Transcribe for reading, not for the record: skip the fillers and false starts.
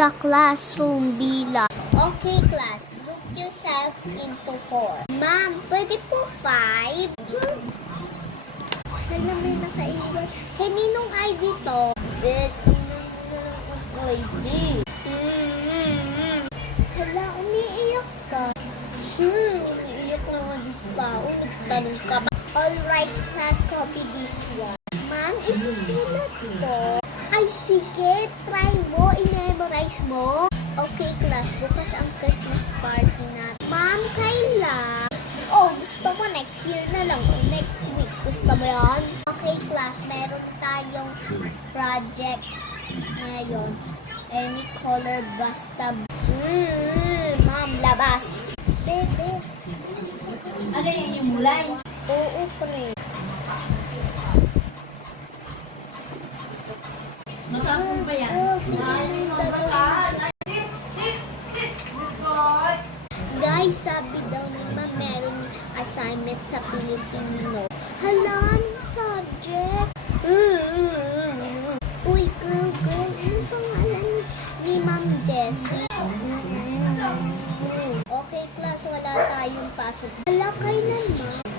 sa classroom bilang. Okay, class. Group yourself into 4. Ma'am, pwede po 5? Hala, may nakaiwan. Kaninong ID to? Bet, ang ID. Hala, umiiyak ka. Umiiyak na nga dito tao. Nagtanong ka ba? Alright, class, copy this one. Ma'am, isusulat ko. Ay, sige. Try mo. I-memorize mo. Okay, class. Bukas ang Christmas party natin. Ma'am, kailan? Oh, gusto mo next year na lang o next week. Gusto mo yan? Okay, class. Meron tayong project ngayon. Any color basta. Ma'am, labas. Bebe. Ano yan yung mulay? Oo, pre. Matapon pa yan. Guys, sabi daw ni Ma'am meron assignment sa Pilipino. Halan, subject. Uy, girl, ano pangalan ni Ma'am Jessie? Okay, class, wala tayong pasok. Hala, kailan, Ma'am?